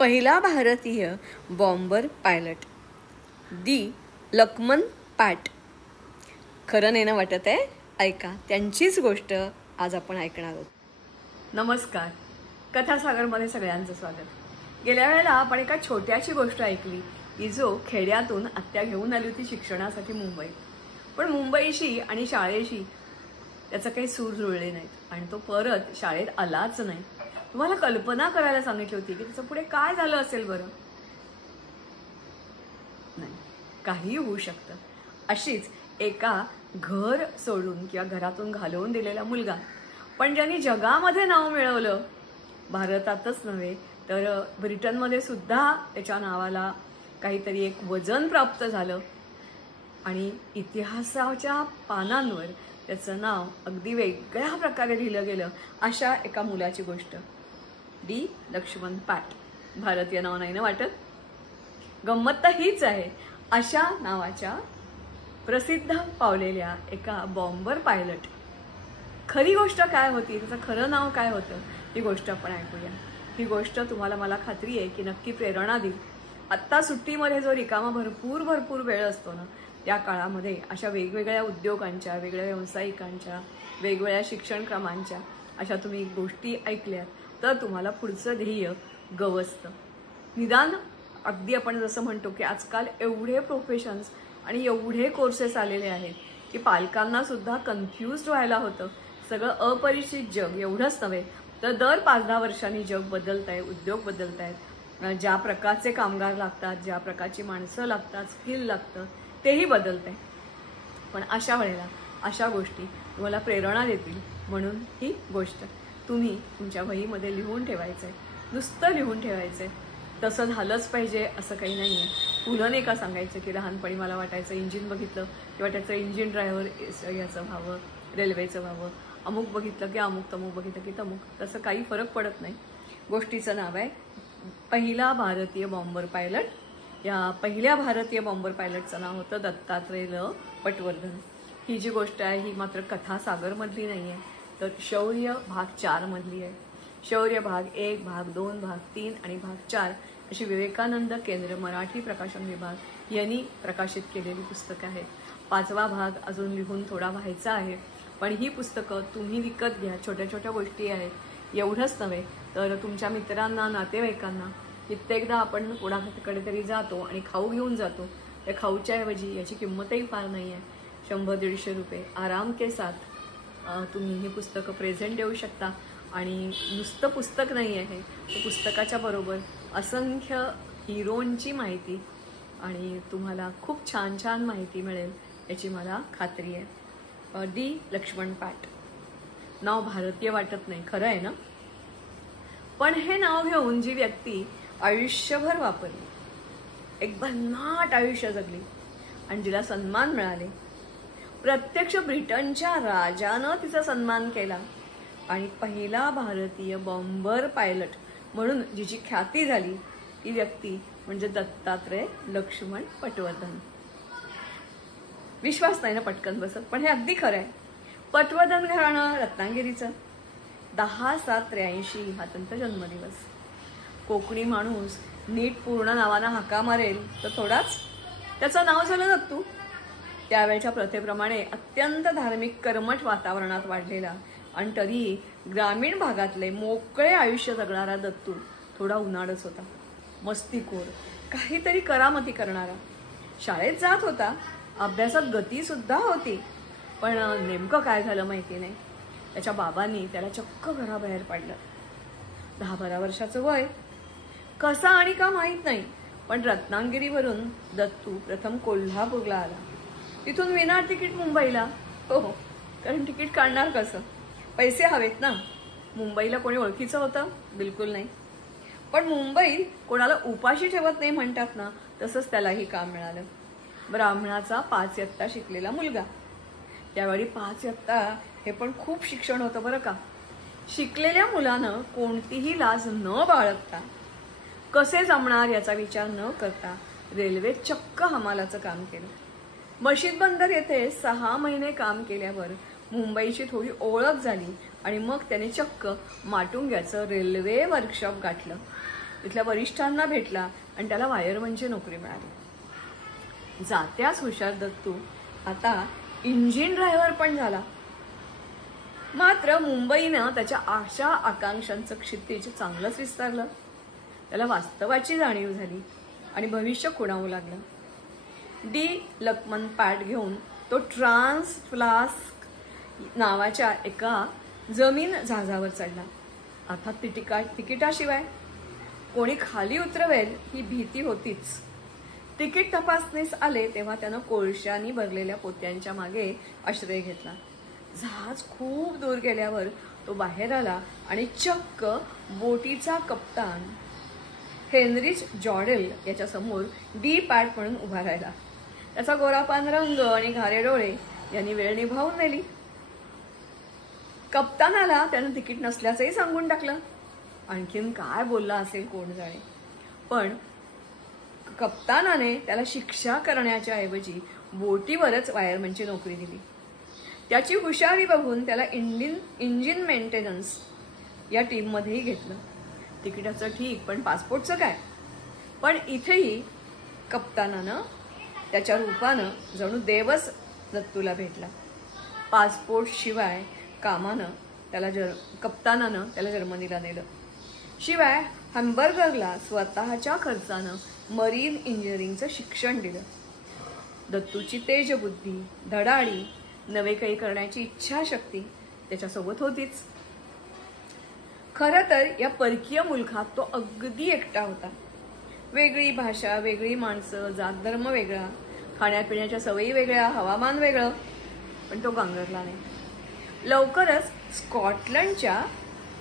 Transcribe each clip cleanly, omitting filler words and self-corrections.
पहिला भारतीय bomber pilot दी लक्ष्मण पॅट. खरं नाही ना वाटत आहे? ऐका, त्यांचीच गोष्ट आज आपण ऐकणार आहोत. नमस्कार, कथासागरमध्ये सगळ्यांचं स्वागत. गेल्या वेळेला आपण एका छोट्याशी गोष्ट ऐकली की जो खेड्यातून आत्या घेऊन आली होती शिक्षणासाठी मुंबईत, पण मुंबईशी आणि शाळेशी त्याचं काही सूर जुळले नाहीत आणि तो परत शाळेत आलाच नाही. तुम्हाला कल्पना करायला सांगितली होती की त्याचं पुढे काय झालं असेल. बरं नाही, काहीही होऊ शकतं. अशीच एका घर सोडून किंवा घरातून घालवून दिलेला मुलगा, पण ज्यांनी जगामध्ये नाव मिळवलं, भारतातच नव्हे तर ब्रिटनमध्ये सुद्धा त्याच्या नावाला काहीतरी एक वजन प्राप्त झालं आणि इतिहासाच्या पानांवर त्याचं नाव अगदी वेगळ्या प्रकारे लिहिलं गेलं. अशा एका मुलाची गोष्ट, डी लक्ष्मण पॅट. भारतीय नाव नाही ना वाटत? गंमत तर हीच आहे, अशा नावाच्या प्रसिद्ध पावलेल्या एका बॉम्बर पायलट. खरी गोष्ट काय होती, त्याचं खरं नाव काय होतं, ही गोष्ट आपण ऐकूया. ही गोष्ट तुम्हाला मला खात्री आहे की नक्की प्रेरणा देईल. आत्ता सुट्टीमध्ये जो रिकामा भरपूर वेळ असतो ना, त्या काळामध्ये अशा वेगवेगळ्या उद्योगांच्या, वेगळ्या व्यावसायिकांच्या, वेगवेगळ्या शिक्षणक्रमांच्या अशा तुम्ही गोष्टी ऐकल्यात तर तुम्हाला पुढचं ध्येय गवसतं. निदान अगदी आपण जसं म्हणतो की आजकाल एवढे प्रोफेशन्स आणि एवढे कोर्सेस आलेले आहेत की पालकांना सुद्धा कन्फ्युज्ड व्हायला होतं. सगळं अपरिचित जग. एवढंच नव्हे तर दर 5-10 वर्षांनी जग बदलत आहे, उद्योग बदलत आहेत, ज्या प्रकारचे कामगार लागतात, ज्या प्रकारची माणसं लागतात, स्किल लागतं, तेही बदलत आहे. पण अशा वेळेला अशा गोष्टी तुम्हाला प्रेरणा देतील म्हणून ही गोष्ट तुम्ही तुमच्या वहीमध्ये लिहून ठेवायचं आहे. नुसतं लिहून ठेवायचं आहे. तसं झालंच पाहिजे असं काही नाही आहे. पुलं नाही का सांगायचं की लहानपणी मला वाटायचं इंजिन बघितलं किंवा त्याचं इंजिन ड्रायव्हर याचं व्हावं, रेल्वेचं व्हावं, अमुक बघितलं की अमुक, तमुक बघितलं की तमुक. तसं काही फरक पडत नाही. गोष्टीचं नाव आहे पहिला भारतीय बॉम्बर पायलट. या पहिल्या भारतीय बॉम्बर पायलटचं नाव होतं दत्तात्रय ल पटवर्धन. ही जी गोष्ट आहे ही मात्र कथासागरमधली नाही आहे, तर शौर्य भाग 4 मधली आहे. शौर्य भाग 1, भाग 2, भाग 3 आणि भाग 4 अशी विवेकानंद केंद्र मराठी प्रकाशन विभाग यांनी प्रकाशित केलेली पुस्तकं आहेत. 5वा भाग अजून लिहून थोडा व्हायचा आहे, पण ही पुस्तकं तुम्ही विकत घ्या. छोट्या छोट्या गोष्टी आहेत. एवढंच नव्हे तर तुमच्या मित्रांना, नातेवाईकांना, कित्येकदा आपण कोणाकडे तरी जातो आणि खाऊ घेऊन जातो. त्या खाऊच्या ऐवजी याची किंमतही फार नाही आहे, 100-150 रुपये आराम के साथ तुम्ही ही पुस्तकं प्रेझेंट देऊ शकता. आणि नुसतं पुस्तक नाही आहे, तर पुस्तकाच्या बरोबर असंख्य हिरोंची माहिती आणि तुम्हाला खूप छान छान माहिती मिळेल याची मला खात्री आहे. डी लक्ष्मण पॅट. नाव भारतीय वाटत नाही, खरं आहे ना? पण हे नाव घेऊन जी व्यक्ती आयुष्यभर वापरली, एक भन्नाट आयुष्य जगली आणि जिला सन्मान मिळाले, प्रत्यक्ष ब्रिटनच्या राजानं तिचा सन्मान केला आणि पहिला भारतीय बॉम्बर पायलट म्हणून जिची ख्याती झाली, ती व्यक्ती म्हणजे दत्तात्रय लक्ष्मण पटवर्धन. विश्वास नाही ना पटकन बसत, पण हे अगदी खरं आहे. पटवर्धन घराणं रत्नागिरीचं. 10/7/83 हा त्यांचा जन्मदिवस. कोकणी माणूस नीट पूर्ण नावानं हाका मारेल तर थोडाच, त्याचं नाव झालं दत्तू. त्यावेळच्या प्रथेप्रमाणे अत्यंत धार्मिक कर्मठ वातावरणात वाढलेला आणि तरीही ग्रामीण भागातले मोकळे आयुष्य जगणारा दत्तू थोडा उन्हाळच होता. मस्तीखोर, काहीतरी करामती करणारा. शाळेत जात होता, अभ्यासात गती सुद्धा होती, पण नेमकं काय झालं माहिती नाही. त्याच्या बाबांनी त्याला चक्क घराबाहेर पाडलं. 10-12 वर्षाचं वय, कसा आणि का माहीत नाही, पण रत्नागिरीवरून दत्तू प्रथम कोल्हापूरला आला. तिथून विना तिकीट मुंबईला. हो, कारण तिकीट काढणार कसं, पैसे हवेत ना. मुंबईला कोणी ओळखीचं होतं? बिलकुल नाही. पण मुंबई कोणाला उपाशी ठेवत नाही म्हणतात ना, तसंच त्यालाही काम मिळालं. ब्राह्मणाचा 5 इयत्ता शिकलेला मुलगा. त्यावेळी 5 इयत्ता हे पण खूप शिक्षण होतं बरं का. शिकलेल्या मुलानं कोणतीही लाज न बाळगता, कसे जमणार याचा विचार न करता रेल्वेत चक्क हमालाचं काम केलं. मशीद बंदर येथे 6 महिने काम केल्यावर मुंबईची थोडी ओळख झाली आणि मग त्याने चक्क माटुंग्याचं रेल्वे वर्कशॉप गाठलं. तिथल्या वरिष्ठांना भेटला आणि त्याला वायरमनची नोकरी मिळाली. जात्याच हुशार दत्तू आता इंजिन ड्रायव्हर पण झाला. मात्र मुंबईनं त्याच्या आशा आकांक्षांचं क्षितिज चांगलंच विस्तारलं. त्याला वास्तवाची जाणीव झाली आणि भविष्य खुणावू लागलं. डी लक्मन पॅट घेऊन तो ट्रान्स फ्लास्क नावाच्या एका जमीन जहाजावर चढला. अर्थात तिकिटाशिवाय कोणी खाली उतरवेल ही भीती होतीच. तिकीट तपासणीस आले तेव्हा त्यानं कोळशानी भरलेल्या पोत्यांच्या मागे आश्रय घेतला. जहाज खूप दूर गेल्यावर तो बाहेर आला आणि चक्क बोटीचा कप्तान हेनरिच जॉर्डेल याच्या समोर डी पॅट म्हणून उभा राहिला. त्याचा गोरापान रंग आणि घारे डोळे यांनी वेळ निभावून नेली. कप्तानाला त्यानं तिकीट नसल्याचंही सांगून टाकलं. आणखीन काय बोलला असेल कोण जाणे, पण कप्तानाने त्याला शिक्षा करण्याच्या ऐवजी बोटीवरच वायरमनची नोकरी दिली. त्याची हुशारी बघून त्याला इंजिन मेंटेनन्स या टीममध्येही घेतलं. तिकिटाचं ठीक, पण पासपोर्टचं काय? पण इथेही कप्तानानं त्याच्या रूपानं जणू देवच दत्तूला भेटला. पासपोर्ट शिवाय कप्तानानं त्याला जर्मनीला नेलं. शिवाय हॅम्बर्गरला स्वतःच्या खर्चानं मरीन इंजिनिअरिंगचं शिक्षण दिलं. दत्तूची तेजबुद्धी, धडाडी, नवे काही करण्याची इच्छाशक्ती त्याच्यासोबत होतीच. खरं तर या परकीय मुलखात तो अगदी एकटा होता. वेगळी भाषा, वेगळी माणसं, जात धर्म वेगळा, खाण्यापिण्याच्या सवयी वेगळ्या, हवामान वेगळं, पण तो गांगरला नाही. लवकरच स्कॉटलंडच्या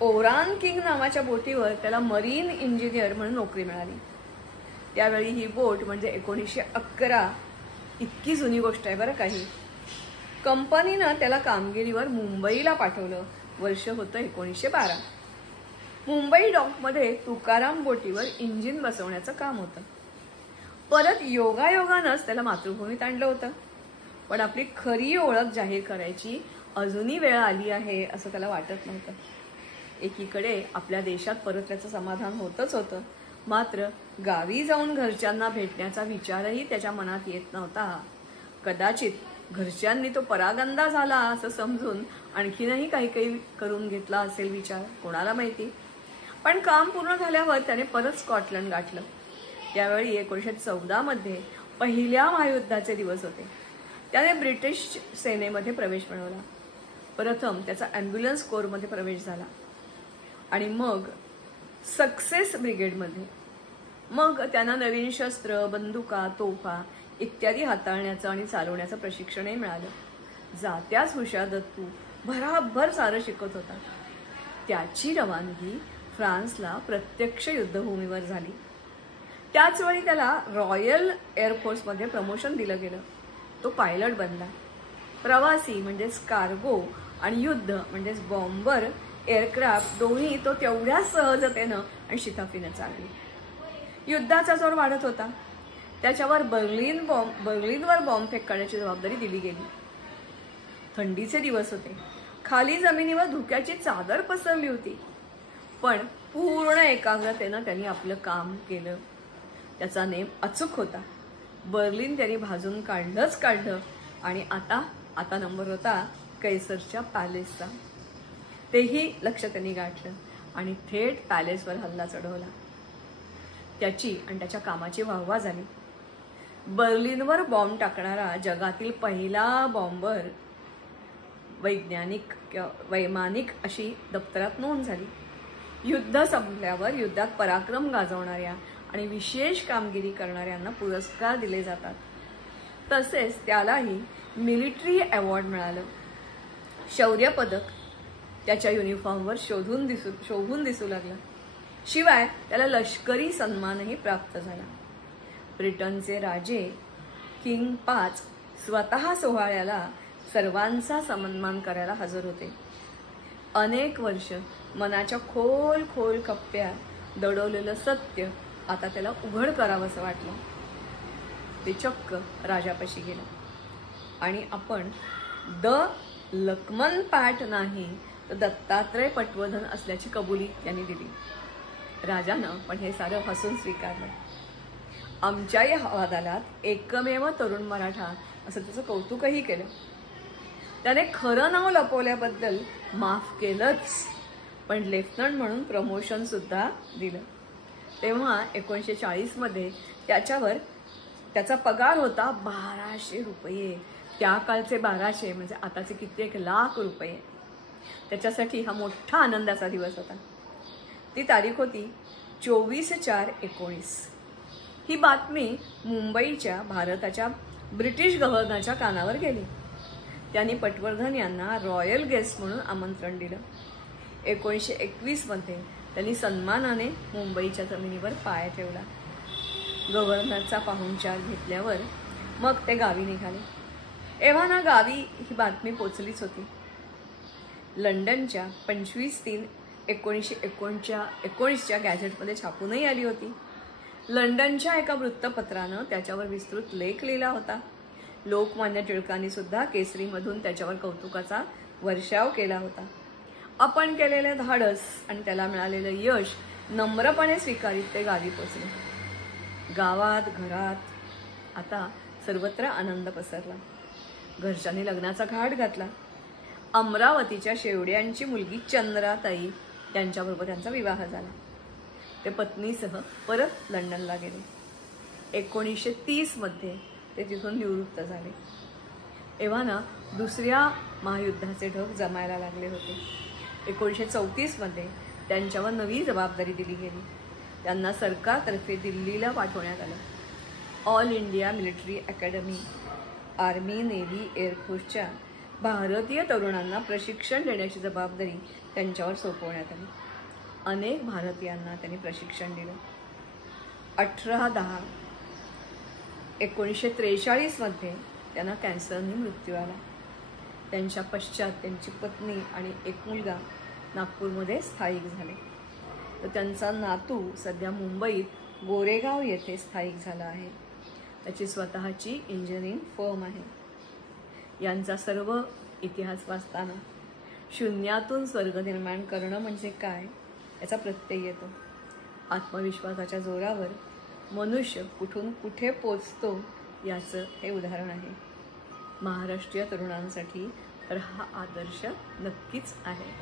ओरान किंग नावाच्या बोटीवर त्याला मरीन इंजिनियर म्हणून नोकरी मिळाली. त्यावेळी ही बोट म्हणजे 1911 इतकी जुनी गोष्ट आहे बरं काही. कंपनीनं त्याला कामगिरीवर मुंबईला पाठवलं. वर्ष होतं 1912. मुंबई डॉकमध्ये तुकाराम बोटीवर इंजिन बसवण्याचं काम होतं. परत योगायोगानंच त्याला मातृभूमीत आणलं होतं. पण आपली खरी ओळख जाहीर करायची अजूनही वेळ आली आहे असं त्याला वाटत नव्हतं. एकीकडे आपल्या देशात परतल्याचं समाधान होतच होतं, मात्र गावी जाऊन घरच्यांना भेटण्याचा विचारही त्याच्या मनात येत नव्हता. कदाचित घरच्यांनी तो परागंदा झाला असं समजून आणखीनही काही काही करून घेतला असेल विचार, कोणाला माहिती. पण काम पूर्ण झाल्यावर त्याने परत स्कॉटलंड गाठलं. त्यावेळी 1914 मध्ये पहिल्या महायुद्धाचे दिवस होते. त्याने ब्रिटिश सेनेमध्ये प्रवेश मिळवला. प्रथम त्याचा ॲम्ब्युलन्स कोरमध्ये प्रवेश झाला आणि मग सक्सेस ब्रिगेडमध्ये. मग त्यांना नवीन शस्त्र, बंदुका, तोफा इत्यादी हाताळण्याचं आणि चालवण्याचं प्रशिक्षणही मिळालं. जात्याच हुशार दत्तू भराभर सारं शिकत होता. त्याची रवानगी फ्रान्सला प्रत्यक्ष युद्धभूमीवर झाली. त्याचवेळी त्याला रॉयल एअरफोर्समध्ये प्रमोशन दिलं गेलं. तो पायलट बनला. प्रवासी म्हणजेच कार्गो आणि युद्ध म्हणजेच बॉम्बर एअरक्राफ्ट दोन्ही तो तेवढ्याच सहजतेनं आणि शिताफीनं चालली. युद्धाचा जोर वाढत होता. त्याच्यावर बर्लिनवर बॉम्बफेक करण्याची जबाबदारी दिली गेली. थंडीचे दिवस होते. खाली जमिनीवर धुक्याची चादर पसरली होती. पण पूर्ण एकाग्रतेनं त्यांनी आपलं काम केलं. त्याचा नेम अचूक होता. बर्लिन त्यांनी भाजून काढलं आणि आता नंबर होता कैसरच्या पॅलेसचा. तेही लक्ष त्यांनी गाठलं आणि थेट पॅलेसवर हल्ला चढवला. त्याची आणि त्याच्या कामाची वाहवा झाली. बर्लिनवर बॉम्ब टाकणारा जगातील पहिला बॉम्बर वैमानिक अशी दप्तरात नोंद झाली. युद्ध संपल्यावर युद्धात पराक्रम गाजवणाऱ्या आणि विशेष कामगिरी करणाऱ्यांना पुरस्कार दिले जातात. तसेच त्यालाही मिलिटरी अवॉर्ड मिळालं. शौर्य पदक त्याच्या युनिफॉर्मवर शोभून दिसू लागला. शिवाय त्याला लष्करी सन्मानही प्राप्त झाला. ब्रिटनचे राजे किंग 5 स्वतः सोहळ्याला सर्वांचा सन्मान करायला हजर होते. अनेक वर्ष मनाच्या खोल कप्प्यात दडवलेलं सत्य आता त्याला उघड करावंसं वाटलं. ते चक्क राजापाशी गेलं आणि आपण द लक्मन पॅट नाही तर दत्तात्रय पटवर्धन असल्याची कबुली त्यांनी दिली. राजानं पण हे सारं हसून स्वीकारलं. आमच्या या हवादालात एकमेव तरुण मराठा असं त्याचं कौतुकही केलं. त्याने खरं नाव लपवल्याबद्दल माफ केलंच, पण लेफ्टनंट म्हणून प्रमोशन सुद्धा दिलं. तेव्हा 1940 त्याच्यावर त्याचा पगार होता 1200 रुपये. त्या काळचे 1200 म्हणजे आताचे कित्येक लाख रुपये. त्याच्यासाठी हा मोठा आनंदाचा दिवस होता. ती तारीख होती 24/4/19. ही बातमी मुंबईच्या भारताच्या ब्रिटिश गव्हर्नरच्या कानावर गेली. त्यांनी पटवर्धन यांना रॉयल गेस्ट म्हणून आमंत्रण दिलं. 1921 त्यांनी सन्मानाने मुंबईच्या जमिनीवर पाय ठेवला. गव्हर्नरचा पाहुणचार घेतल्यावर मग ते गावी निघाले. एव्हाना गावी ही बातमी पोचलीच होती. लंडनच्या 25/3/1919 गॅझेटमध्ये छापूनही आली होती. लंडनच्या एका वृत्तपत्रानं त्याच्यावर विस्तृत लेख लिहिला होता. लोकमान्य टिळकांनी सुद्धा केसरीमधून त्याच्यावर कौतुकाचा वर्षाव केला होता. आपण केलेले धाडस आणि त्याला मिळालेलं यश नम्रपणे स्वीकारीत ते गावी पोचले. गावात घरात आता सर्वत्र आनंद पसरला. घरच्यांनी लग्नाचा घाट घातला. अमरावतीच्या शेवड्यांची मुलगी चंद्राताई त्यांच्याबरोबर त्यांचा विवाह झाला. ते पत्नीसह परत लंडनला गेले. 1930 ते तिथून निवृत्त झाले. एव्हाना दुसऱ्या महायुद्धाचे ढग जमायला लागले होते. 1934 त्यांच्यावर नवी जबाबदारी दिली गेली. त्यांना सरकारतर्फे दिल्लीला पाठवण्यात आलं. All India military academy, army, navy, एअरफोर्सच्या भारतीय तरुणांना प्रशिक्षण देण्याची जबाबदारी त्यांच्यावर सोपवण्यात आली. अनेक भारतीयांना त्यांनी प्रशिक्षण दिलं. 18/10/1943 त्यांना कॅन्सरने मृत्यू आला. त्यांच्या पश्चात त्यांची पत्नी आणि एक मुलगा नागपूरमध्ये स्थायिक झाले. तर त्यांचा नातू सध्या मुंबईत गोरेगाव येथे स्थायिक झाला आहे. त्याची स्वतःची इंजिनिअरिंग फर्म आहे. यांचा सर्व इतिहास वाचताना शून्यातून स्वर्ग निर्माण करणं म्हणजे काय याचा प्रत्यय येतो. आत्मविश्वासाच्या जोरावर मनुष्य कुठून कुठे पोचतो याचं हे उदाहरण आहे. महाराष्ट्रीय तरुणांसाठी तर हा आदर्श नक्कीच आहे.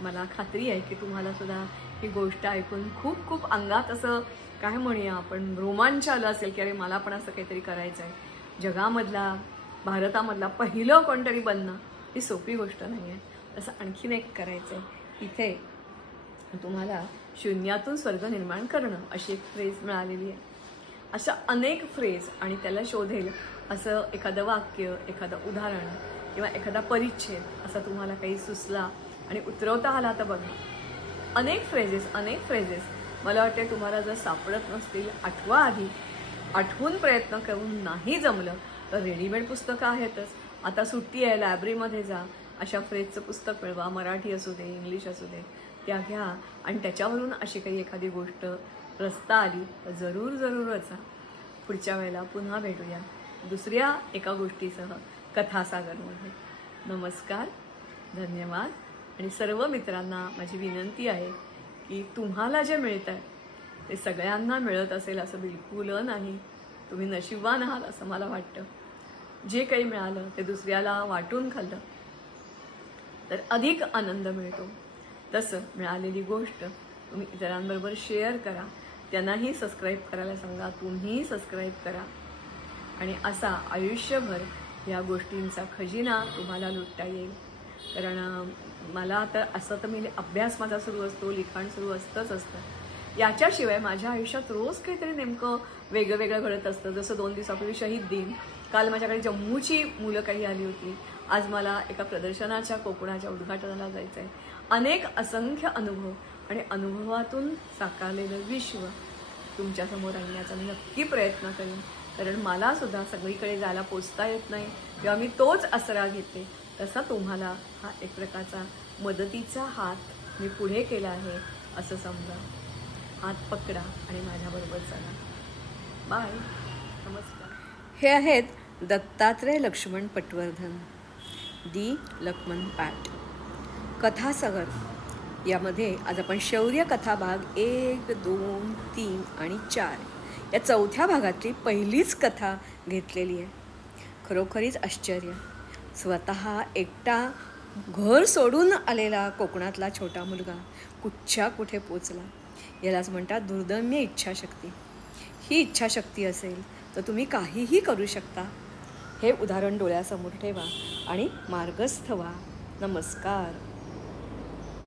मला खात्री आहे की तुम्हाला सुद्धा ही गोष्ट ऐकून खूप खूप अंगात असं काय म्हणूया आपण रोमांच आलं असेल की अरे मला पण असं काहीतरी करायचं आहे. जगामधला भारतामधला पहिलं कोणतरी बनणं ही सोपी गोष्ट नाही आहे. असं आणखीन एक करायचं आहे. इथे तुम्हाला शून्यातून स्वर्ग निर्माण करणं अशी एक फ्रेज मिळालेली आहे. अशा अनेक फ्रेज आणि त्याला शोधेल असं एखादं वाक्य, एखादं उदाहरण किंवा एखादा परिच्छेद असा तुम्हाला काही सुचला आणि उतरवता आला तर बघा. अनेक फ्रेजेस मला वाटते तुम्हाला जर सापडत नसतील आठवा आधी. आठवून प्रयत्न करून नाही जमलं तर रेडीमेड पुस्तकं आहेतच. आता सुट्टी आहे, लायब्ररीमध्ये जा, अशा फ्रेजचं पुस्तक मिळवा. मराठी असू दे, इंग्लिश असू दे, त्या घ्या आणि त्याच्यावरून अशी काही एखादी गोष्ट रस्ता आली तर जरूर वाचा. पुढच्या वेळेला पुन्हा भेटूया दुसऱ्या एका गोष्टीसह कथासागरमध्ये. नमस्कार, धन्यवाद. आणि सर्व मित्रांना माझी विनंती आहे की तुम्हाला जे मिळतं आहे ते सगळ्यांना मिळत असेल असं बिलकुल नाही. तुम्ही नशीबवान आहात असं मला वाटतं. जे काही मिळालं ते दुसऱ्याला वाटून खाल्लं तर अधिक आनंद मिळतो. तसं मिळालेली गोष्ट तुम्ही इतरांबरोबर शेअर करा. त्यांनाही सबस्क्राईब करायला सांगा. तुम्हीही सबस्क्राईब करा. आणि असा आयुष्यभर या गोष्टींचा खजिना तुम्हाला लुटता येईल. कारण मला तर असं तर मी अभ्यास माझा सुरू असतो, लिखाण सुरू असतं. याच्याशिवाय माझ्या आयुष्यात रोज काहीतरी नेमकं वेगळं घडत असतं. जसं 2 दिवसापूर्वी शहीद दिन, काल माझ्याकडे जम्मूची मुलं काही आली होती, आज मला एका प्रदर्शनाच्या कोकणाच्या उद्घाटनाला जायचं आहे. अनेक असंख्य अनुभव आणि अनुभवातून साकारलेलं विश्व तुमच्यासमोर आणण्याचा मी नक्की प्रयत्न करेन. कारण मला सुद्धा सगळीकडे जायला पोचता येत नाही किंवा मी तोच आसरा घेते. तसा तुम्हाला हा एक प्रकारचा मदतीचा हात मी पुढे केला आहे असं समजा. हात पकडा आणि माझ्याबरोबर चला. बाय, नमस्कार. हे आहेत दत्तात्रय लक्ष्मण पटवर्धन, डी. लक्ष्मण पॅट. कथासागर यामध्ये आज आपण शौर्य कथा भाग 1, 2, 3 आणि 4 या चौथ्या भागातली पहिलीच कथा घेतलेली आहे. खरोखरीच आश्चर्य. स्वतः एकटा घर सोडून आलेला कोकणातला छोटा मुलगा कुठच्या कुठे पोचला. यालाच म्हणतात दुर्दम्य इच्छाशक्ती. ही इच्छाशक्ती असेल तर तुम्ही काहीही करू शकता. हे उदाहरण डोळ्यासमोर ठेवा आणि मार्गस्थ व्हा. नमस्कार.